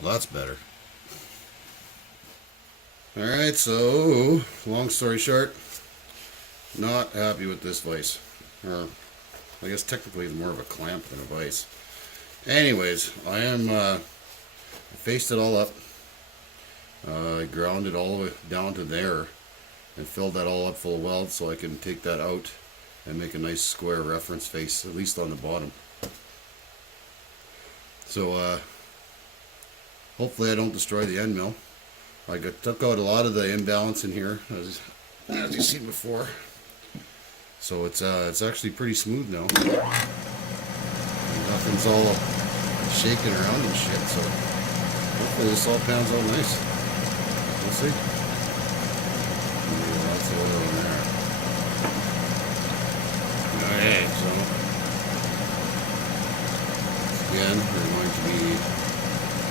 Well, that's better. Alright, so long story short, not happy with this vise. Or I guess technically it's more of a clamp than a vise. Anyways, I faced it all up. I ground it all the way down to there and filled that all up full of weld so I can take that out and make a nice square reference face, at least on the bottom. So hopefully I don't destroy the end mill. I took out a lot of the imbalance in here, as you've seen before. So it's actually pretty smooth now. Nothing's all shaking around and shit. So hopefully this all pans out nice. We'll see. Yeah, lots of oil in there. Okay, so again, we're going to be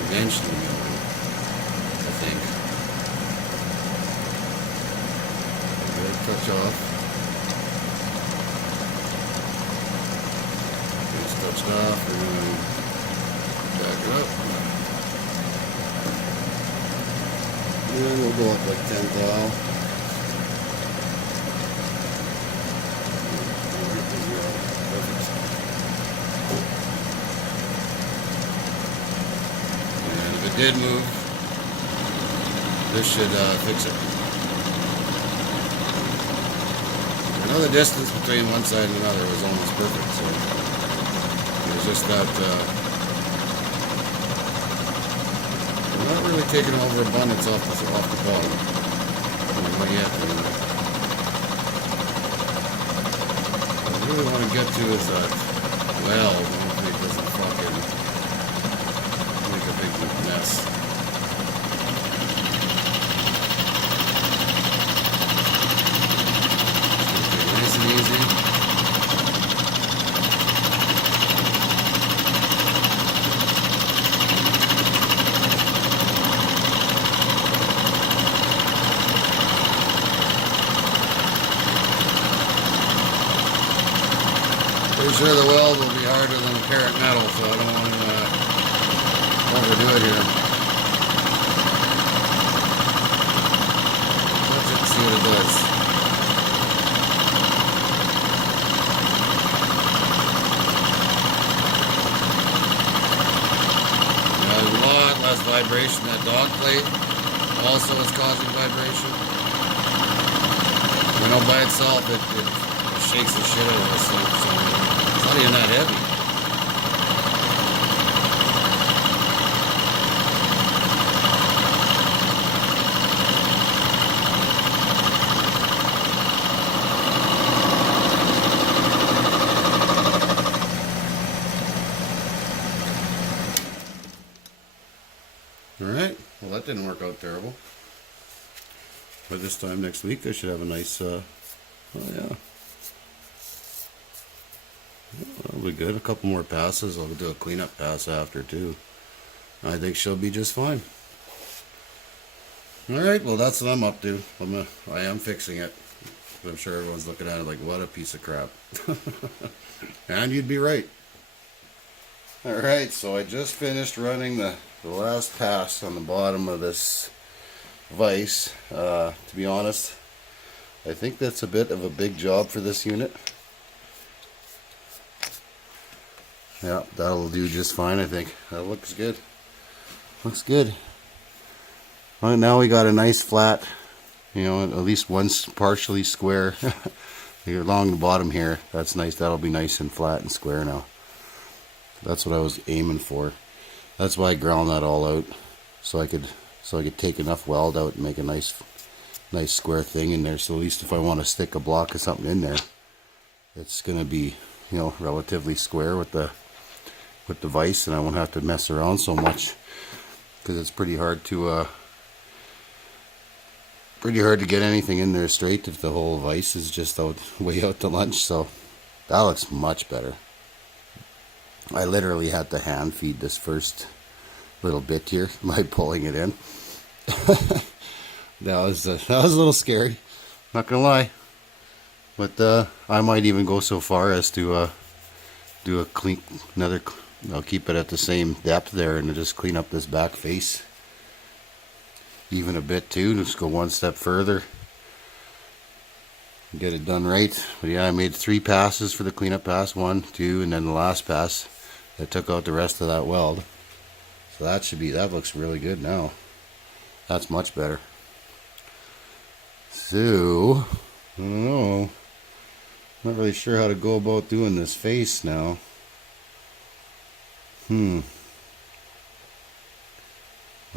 eventually milling, I think. Good touch off. It's touched off. We're going to back it up. And we'll go up like 10 thou. And if it did move, this should fix it. I know the distance between one side and another was almost perfect, so it was just that we're not really taking over abundance off the bottom. Not yet, anyway. What I really want to get to is that weld. Hopefully it doesn't fucking make a big mess. Nice and easy. Pretty sure the weld will be harder than the parent metal, so I don't want to overdo it here. Let's see what it does. There's a lot less vibration. That dog plate also is causing vibration. You know, by itself, it shakes the shit out of this thing, so it's not even that heavy. Alright, well that didn't work out terrible. But this time next week I should have a nice, oh yeah. That'll be good. A couple more passes. I'll do a cleanup pass after too. I think she'll be just fine. Alright, well that's what I'm up to. I am fixing it. But I'm sure everyone's looking at it like, what a piece of crap. And you'd be right. Alright, so I just finished running the last pass on the bottom of this vise. To be honest, I think that's a bit of a big job for this unit. Yeah, that'll do just fine, I think. That looks good. Looks good. Well, now we got a nice flat, you know, at least one partially square along the bottom here. That's nice. That'll be nice and flat and square now. That's what I was aiming for. That's why I ground that all out, so I could take enough weld out and make a nice square thing in there. So at least if I want to stick a block of something in there, it's gonna be, you know, relatively square with the vise, and I won't have to mess around so much, because it's pretty hard to get anything in there straight if the whole vise is just way out to lunch. So that looks much better. I literally had to hand feed this first little bit here by pulling it in. that was a little scary, not gonna lie. But I might even go so far as to do I'll keep it at the same depth there and just clean up this back face even a bit too. Just go one step further, get it done right. But yeah, I made 3 passes for the cleanup pass, 1, 2, and then the last pass I took out the rest of that weld. So that looks really good now. That's much better. So I don't know, not really sure how to go about doing this face now. I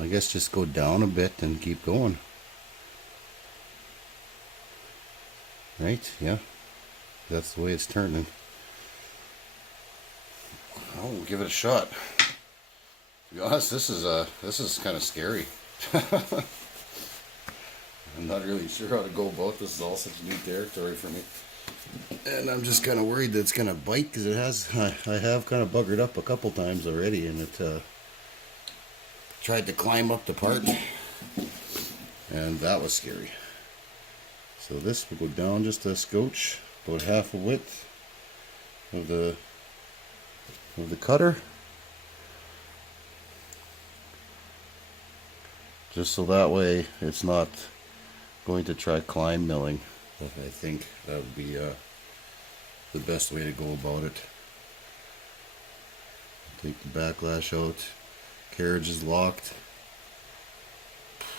guess just go down a bit and keep going. Right? Yeah. That's the way it's turning. I'll give it a shot. To be honest, this is kind of scary. I'm not really sure how to go about this. This is all such new territory for me. And I'm just kind of worried that it's going to bite, because I have kind of buggered up a couple times already, and it tried to climb up the part, and that was scary. So this will go down just a scotch, about half a width of the cutter, just so that way it's not going to try climb milling. I think that would be the best way to go about it. Take the backlash out. Carriage is locked,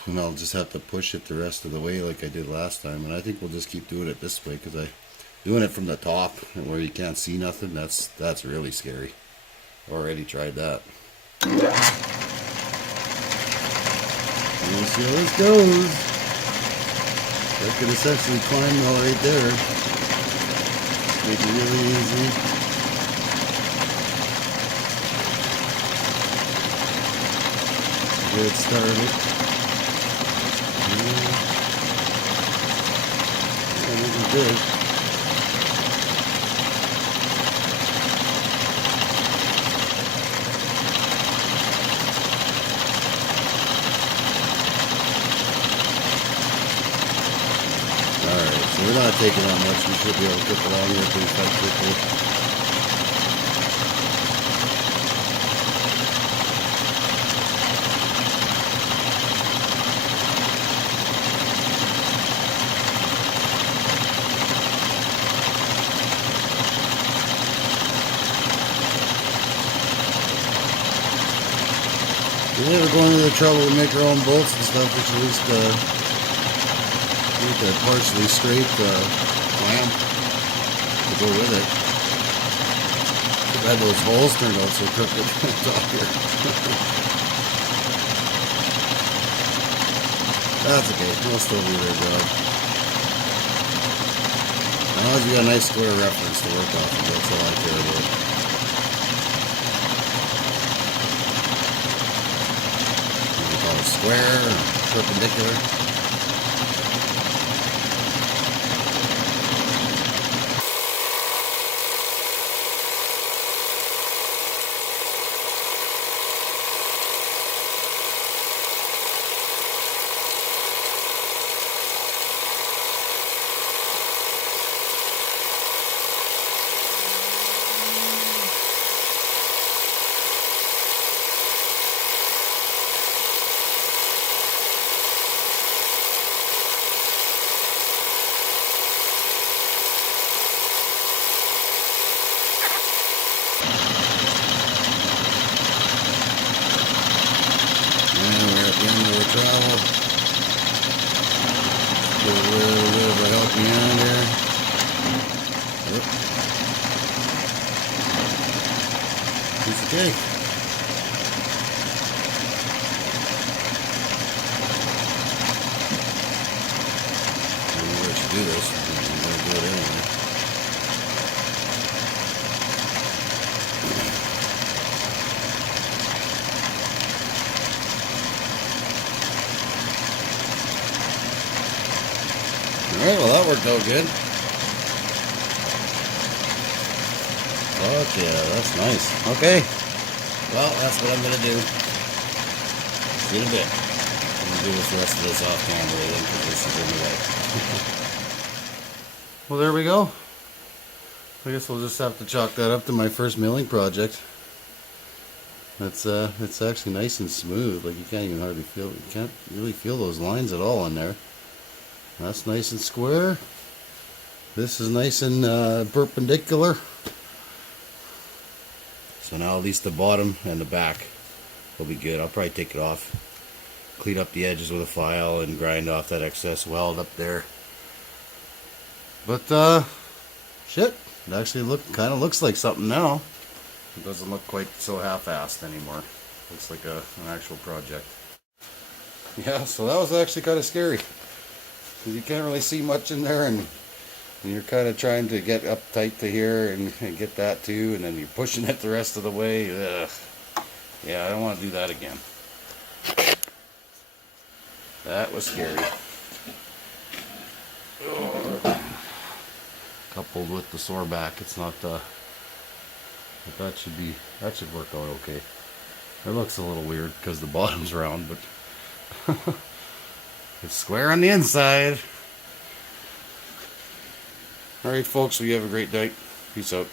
and I'll just have to push it the rest of the way like I did last time. And I think we'll just keep doing it this way, because doing it from the top and where you can't see nothing, that's really scary. Already tried that. We'll see how this goes. That could essentially climb all right there. Make it really easy. Get it started. Yeah, looking good. Alright, so we're not taking on much. We should be able to cook along here pretty quite quickly. Yeah, we're going to the trouble to make our own bolts and stuff, which at least make a partially straight clamp to go with it. Too bad those holes turned out so crooked on top here. That's okay, we'll still do their job. As long as you got a nice square reference to work off of, that's all I care about. Square, perpendicular. little bit of a helping hand here. Yep. Piece of cake. I'm gonna let you do this. I'm gonna do it anyway. Alright, well that worked out good. Fuck yeah, that's nice. Okay. Well, that's what I'm gonna do. See you in a bit. I'm gonna do the rest of this off camera then, because this is in the way. Well, there we go. I guess we'll just have to chalk that up to my first milling project. It's actually nice and smooth. Like you can't even hardly feel, you can't really feel those lines at all in there. That's nice and square. This is nice and perpendicular. So now at least the bottom and the back will be good. I'll probably take it off, clean up the edges with a file, and grind off that excess weld up there. But shit, it actually kind of looks like something now. It doesn't look quite so half-assed anymore. Looks like an actual project. Yeah, so that was actually kind of scary. You can't really see much in there, and you're kind of trying to get up tight to here and get that too, and then you're pushing it the rest of the way. Ugh. Yeah, I don't want to do that again. That was scary. Ugh. Coupled with the sore back, it's not but that should work out okay. It looks a little weird because the bottom's round, but it's square on the inside. Alright folks, we have a great night. Peace out.